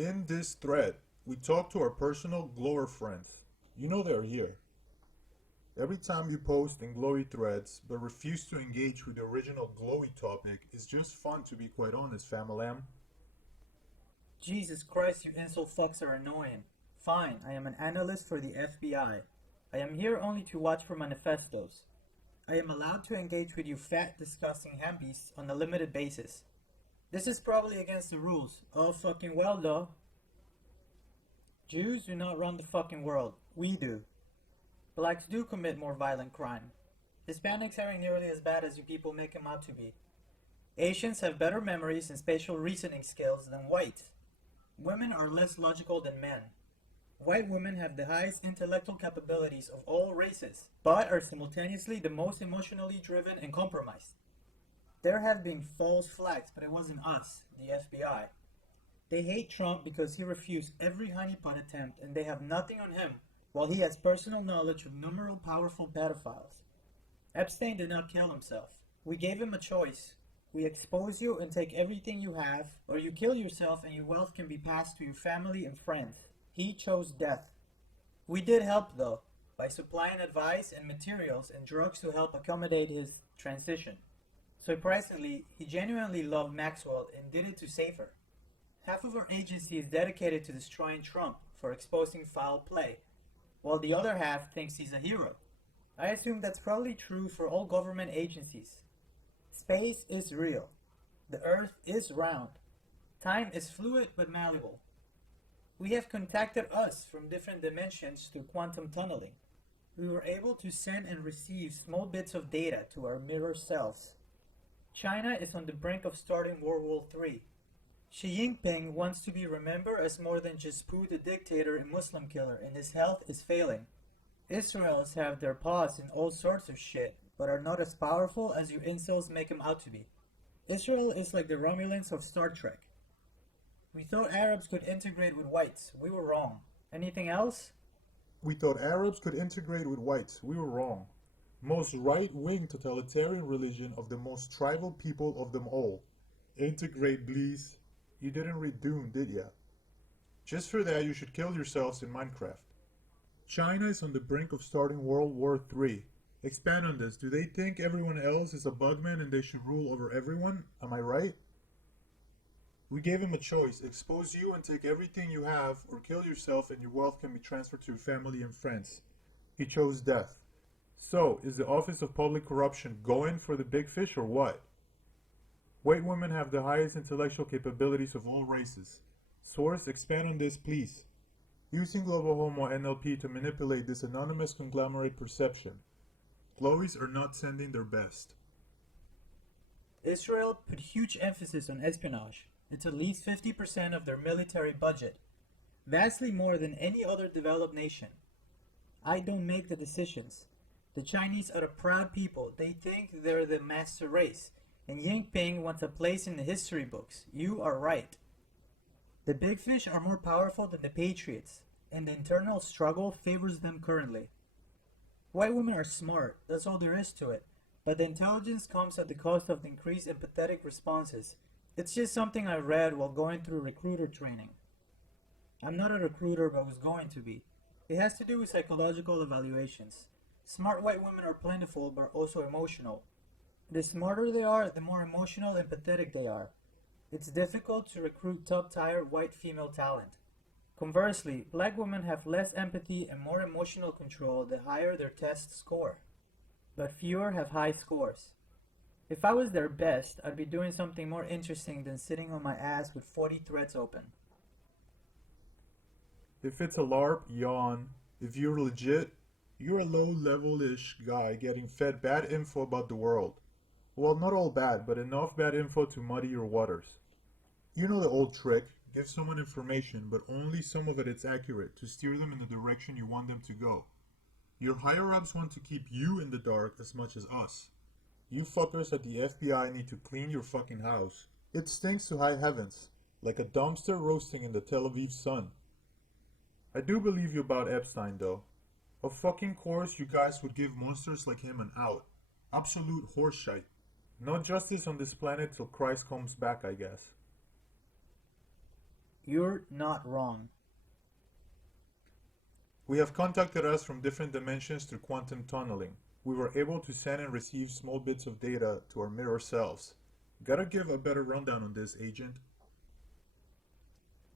In this thread, we talk to our personal glower friends. You know they're here. Every time you post in glowy threads but refuse to engage with the original glowy topic is just fun, to be quite honest, famalam. Jesus Christ, you insult fucks are annoying. Fine, I am an analyst for the FBI. I am here only to watch for manifestos. I am allowed to engage with you fat, disgusting hambeasts on a limited basis. This is probably against the rules. Oh fucking well though. Jews do not run the fucking world. We do. Blacks do commit more violent crime. Hispanics aren't nearly as bad as you people make them out to be. Asians have better memories and spatial reasoning skills than whites. Women are less logical than men. White women have the highest intellectual capabilities of all races, but are simultaneously the most emotionally driven and compromised. There have been false flags, but it wasn't us, the FBI. They hate Trump because he refused every honeypot attempt and they have nothing on him, while he has personal knowledge of numerous powerful pedophiles. Epstein did not kill himself. We gave him a choice. We expose you and take everything you have, or you kill yourself and your wealth can be passed to your family and friends. He chose death. We did help though, by supplying advice and materials and drugs to help accommodate his transition. Surprisingly, he genuinely loved Maxwell and did it to save her. Half of our agency is dedicated to destroying Trump for exposing foul play, while the other half thinks he's a hero. I assume that's probably true for all government agencies. Space is real. The Earth is round. Time is fluid but malleable. We have contacted us from different dimensions through quantum tunneling. We were able to send and receive small bits of data to our mirror selves. China is on the brink of starting World War III. Xi Jinping wants to be remembered as more than just Pu the dictator and Muslim killer, and his health is failing. Israels have their paws in all sorts of shit, but are not as powerful as you incels make them out to be. Israel is like the Romulans of Star Trek. We thought Arabs could integrate with whites. We were wrong. Anything else? We thought Arabs could integrate with whites. We were wrong. Most right-wing totalitarian religion of the most tribal people of them all. Integrate, please. You didn't read Dune, did ya? Just for that, you should kill yourselves in Minecraft. China is on the brink of starting World War III. Expand on this. Do they think everyone else is a bugman and they should rule over everyone? Am I right? We gave him a choice. Expose you and take everything you have, or kill yourself and your wealth can be transferred to your family and friends. He chose death. So, is the Office of Public Corruption going for the big fish or what? White women have the highest intellectual capabilities of all races. Source, expand on this, please. Using Global Homo NLP to manipulate this anonymous conglomerate perception. Glowies are not sending their best. Israel put huge emphasis on espionage. It's at least 50% of their military budget, vastly more than any other developed nation. I don't make the decisions. The Chinese are a proud people. They think they're the master race, and Jinping wants a place in the history books. You are right. The big fish are more powerful than the patriots, and the internal struggle favors them currently. White women are smart, that's all there is to it, but the intelligence comes at the cost of increased empathetic responses. It's just something I read while going through recruiter training. I'm not a recruiter, but was going to be. It has to do with psychological evaluations. Smart white women are plentiful, but also emotional. The smarter they are, the more emotional and empathetic they are. It's difficult to recruit top-tier white female talent. Conversely, black women have less empathy and more emotional control the higher their test score. But fewer have high scores. If I was their best, I'd be doing something more interesting than sitting on my ass with 40 threads open. If it's a LARP, yawn. If you're legit, you're a low-level-ish guy getting fed bad info about the world. Well, not all bad, but enough bad info to muddy your waters. You know the old trick, give someone information, but only some of it is accurate to steer them in the direction you want them to go. Your higher-ups want to keep you in the dark as much as us. You fuckers at the FBI need to clean your fucking house. It stinks to high heavens, like a dumpster roasting in the Tel Aviv sun. I do believe you about Epstein, though. Of fucking course you guys would give monsters like him an out. Absolute horseshit. No justice on this planet till Christ comes back, I guess. You're not wrong. We have contacted us from different dimensions through quantum tunneling. We were able to send and receive small bits of data to our mirror selves. Gotta give a better rundown on this, Agent.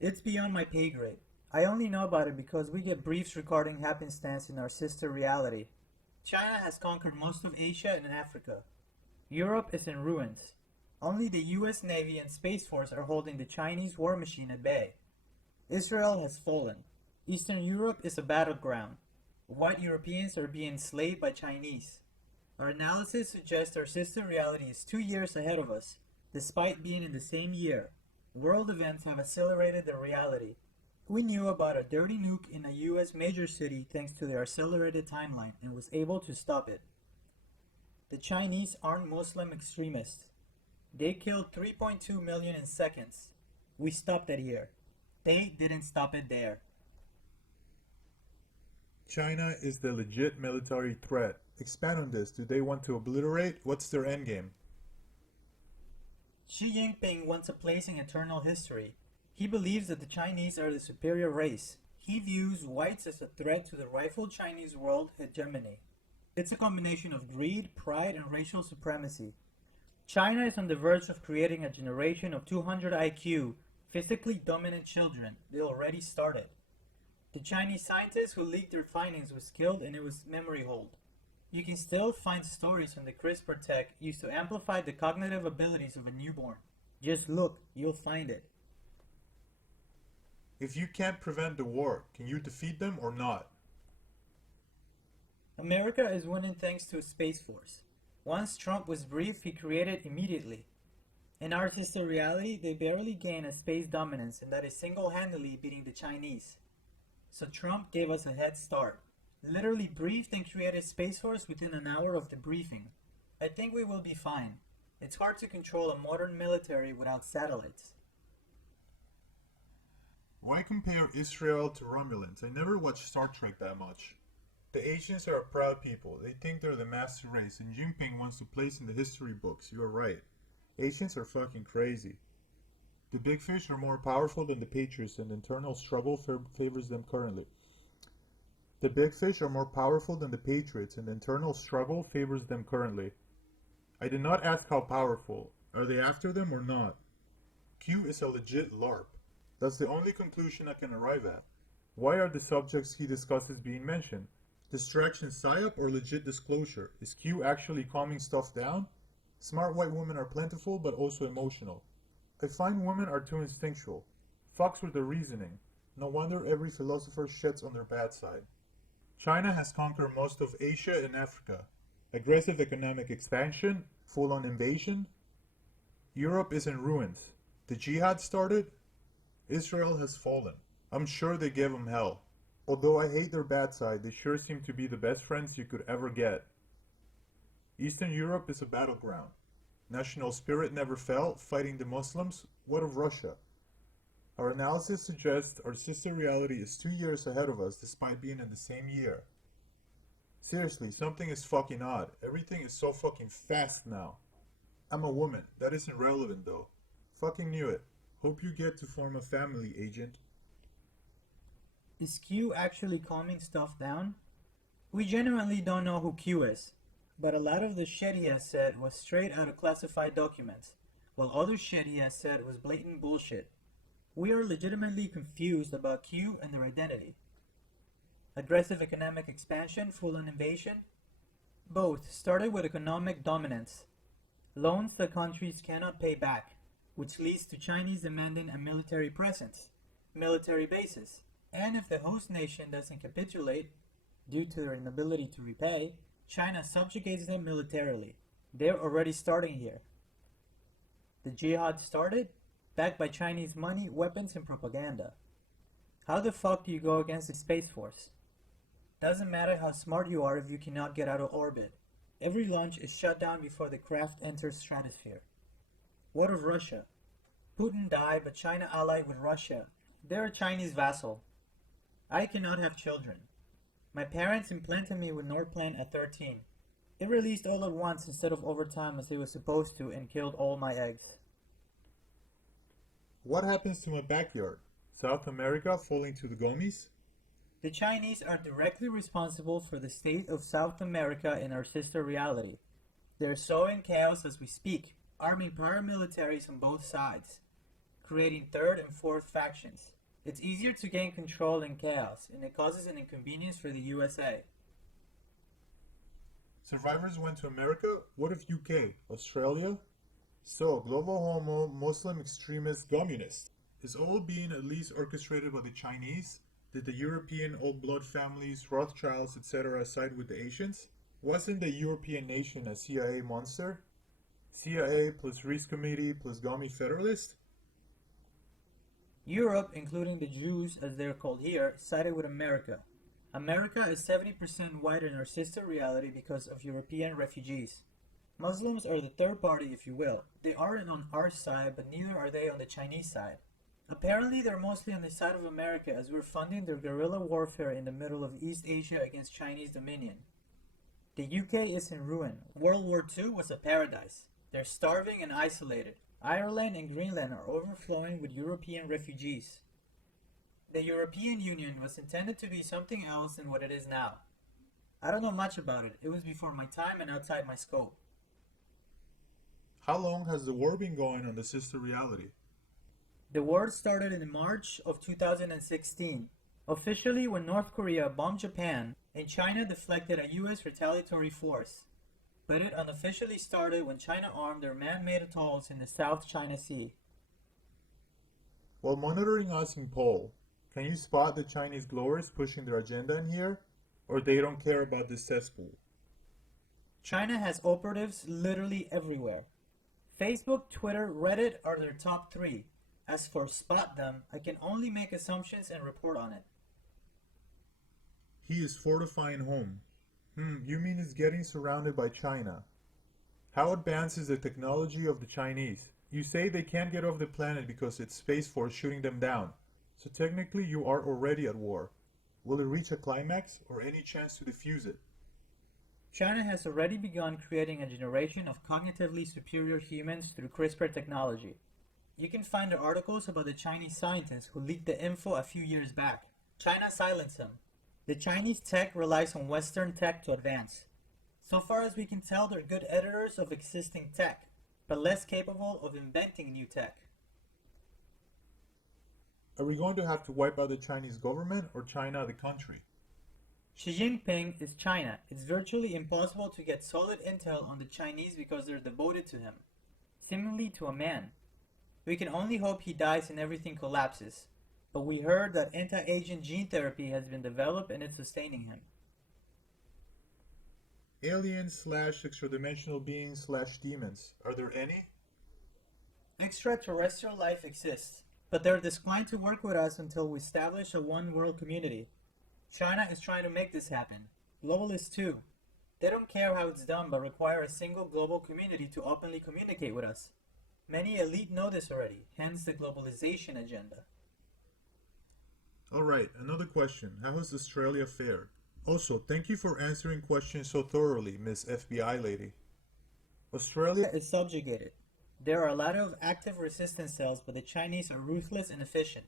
It's beyond my pay grade. I only know about it because we get briefs regarding happenstance in our sister reality. China has conquered most of Asia and Africa. Europe is in ruins. Only the US Navy and Space Force are holding the Chinese war machine at bay. Israel has fallen. Eastern Europe is a battleground. White Europeans are being enslaved by Chinese. Our analysis suggests our sister reality is 2 years ahead of us, despite being in the same year. World events have accelerated the reality. We knew about a dirty nuke in a US major city thanks to their accelerated timeline and was able to stop it. The Chinese aren't Muslim extremists. They killed 3.2 million in seconds. We stopped it here. They didn't stop it there. China is the legit military threat. Expand on this. Do they want to obliterate? What's their endgame? Xi Jinping wants a place in eternal history. He believes that the Chinese are the superior race. He views whites as a threat to the rightful Chinese world hegemony. It's a combination of greed, pride, and racial supremacy. China is on the verge of creating a generation of 200 IQ, physically dominant children. They already started. The Chinese scientist who leaked their findings was killed and it was memory hold. You can still find stories on the CRISPR tech used to amplify the cognitive abilities of a newborn. Just look, you'll find it. If you can't prevent the war, can you defeat them or not? America is winning thanks to a Space Force. Once Trump was briefed, he created immediately. In our sister reality, they barely gain a space dominance, and that is single-handedly beating the Chinese. So Trump gave us a head start. Literally briefed and created Space Force within an hour of the briefing. I think we will be fine. It's hard to control a modern military without satellites. Why compare Israel to Romulans? I never watched Star Trek that much. The Asians are a proud people. They think they're the master race, and Jinping wants to place in the history books. You are right. Asians are fucking crazy. The big fish are more powerful than the patriots, and the internal struggle favors them currently. The big fish are more powerful than the patriots, and the internal struggle favors them currently. I did not ask how powerful. Are they after them or not? Q is a legit LARP. That's the only conclusion I can arrive at. Why are the subjects he discusses being mentioned? Distraction psyop or legit disclosure? Is Q actually calming stuff down? Smart white women are plentiful but also emotional. I find women are too instinctual. Fucks with the reasoning. No wonder every philosopher shits on their bad side. China has conquered most of Asia and Africa. Aggressive economic expansion, full-on invasion. Europe is in ruins. The jihad started. Israel has fallen. I'm sure they gave them hell. Although I hate their bad side, they sure seem to be the best friends you could ever get. Eastern Europe is a battleground. National spirit never fell, fighting the Muslims. What of Russia? Our analysis suggests our sister reality is 2 years ahead of us despite being in the same year. Seriously, something is fucking odd. Everything is so fucking fast now. I'm a woman. That isn't relevant though. Fucking knew it. Hope you get to form a family, Agent. Is Q actually calming stuff down? We genuinely don't know who Q is, but a lot of the shit he has said was straight out of classified documents, while other shit he has said was blatant bullshit. We are legitimately confused about Q and their identity. Aggressive economic expansion, full-on invasion? Both started with economic dominance. Loans that countries cannot pay back, which leads to Chinese demanding a military presence, military bases, and if the host nation doesn't capitulate, due to their inability to repay, China subjugates them militarily. They're already starting here. The jihad started, backed by Chinese money, weapons, and propaganda. How the fuck do you go against the Space Force? Doesn't matter how smart you are if you cannot get out of orbit. Every launch is shut down before the craft enters stratosphere. What of Russia? Putin died, but China allied with Russia. They're a Chinese vassal. I cannot have children. My parents implanted me with Norplant at 13. It released all at once instead of over time as it was supposed to and killed all my eggs. What happens to my backyard? South America falling to the Gomis? The Chinese are directly responsible for the state of South America in our sister reality. They're sowing chaos as we speak, arming paramilitaries on both sides, creating third and fourth factions. It's easier to gain control in chaos, and it causes an inconvenience for the USA. Survivors went to America? What of UK? Australia? So, global homo, Muslim extremist, communist. Is all being at least orchestrated by the Chinese? Did the European old blood families, Rothschilds, etc. side with the Asians? Wasn't the European nation a CIA monster? CIA plus Reese Committee plus Gummy Federalist? Europe, including the Jews as they're called here, sided with America. America is 70% white in our sister reality because of European refugees. Muslims are the third party, if you will. They aren't on our side, but neither are they on the Chinese side. Apparently, they're mostly on the side of America as we're funding their guerrilla warfare in the middle of East Asia against Chinese dominion. The UK is in ruin. World War II was a paradise. They're starving and isolated. Ireland and Greenland are overflowing with European refugees. The European Union was intended to be something else than what it is now. I don't know much about it. It was before my time and outside my scope. How long has the war been going on the sister reality? The war started in March of 2016, officially when North Korea bombed Japan and China deflected a US retaliatory force. But it unofficially started when China armed their man-made atolls in the South China Sea. While monitoring us in Pole, can you spot the Chinese glowers pushing their agenda in here? Or they don't care about this cesspool? China has operatives literally everywhere. Facebook, Twitter, Reddit are their top 3. As for spot them, I can only make assumptions and report on it. He is fortifying home. You mean it's getting surrounded by China? How advanced is the technology of the Chinese? You say they can't get off the planet because it's Space Force shooting them down. So technically you are already at war. Will it reach a climax or any chance to defuse it? China has already begun creating a generation of cognitively superior humans through CRISPR technology. You can find the articles about the Chinese scientists who leaked the info a few years back. China silenced them. The Chinese tech relies on Western tech to advance. So far as we can tell, they're good editors of existing tech, but less capable of inventing new tech. Are we going to have to wipe out the Chinese government or China the country? Xi Jinping is China. It's virtually impossible to get solid intel on the Chinese because they're devoted to him, seemingly to a man. We can only hope he dies and everything collapses. But we heard that anti-aging gene therapy has been developed and it's sustaining him. Aliens / extra-dimensional beings / demons. Are there any? Extraterrestrial life exists, but they're declined to work with us until we establish a one-world community. China is trying to make this happen. Globalists too. They don't care how it's done, but require a single global community to openly communicate with us. Many elite know this already, hence the globalization agenda. Alright, another question. How has Australia fared? Also, thank you for answering questions so thoroughly, Miss FBI lady. Australia is subjugated. There are a lot of active resistance cells, but the Chinese are ruthless and efficient.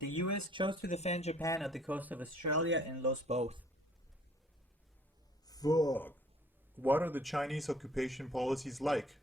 The US chose to defend Japan at the coast of Australia and lost both. Fuck. What are the Chinese occupation policies like?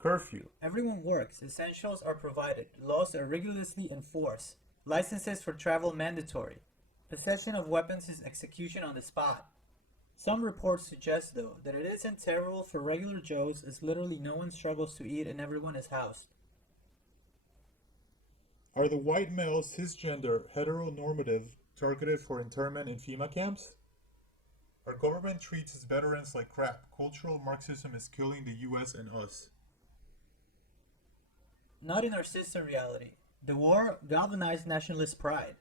Curfew. Everyone works. Essentials are provided. Laws are rigorously enforced. Licenses for travel mandatory. Possession of weapons is execution on the spot. Some reports suggest, though, that it isn't terrible for regular Joes as literally no one struggles to eat and everyone is housed. Are the white males cisgender heteronormative targeted for internment in FEMA camps? Our government treats its veterans like crap. Cultural Marxism is killing the US and us. Not in our sister reality. The war galvanized nationalist pride.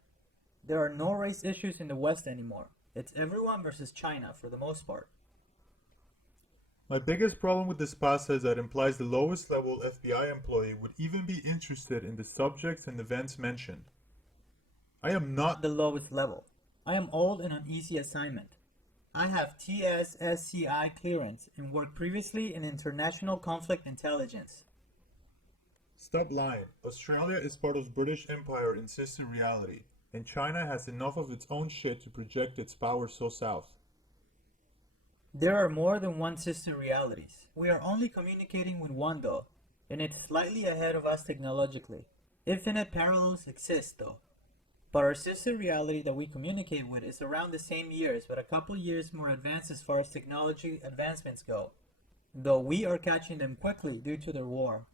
There are no race issues in the West anymore. It's everyone versus China for the most part. My biggest problem with this pasta is that it implies the lowest level FBI employee would even be interested in the subjects and events mentioned. I am not the lowest level. I am old and on easy assignment. I have TSSCI clearance and worked previously in international conflict intelligence. Stop lying. Australia is part of British Empire in sister reality, and China has enough of its own shit to project its power so south. There are more than one sister realities. We are only communicating with one though, and it's slightly ahead of us technologically. Infinite parallels exist though. But our sister reality that we communicate with is around the same years, but a couple years more advanced as far as technology advancements go. Though we are catching them quickly due to their war.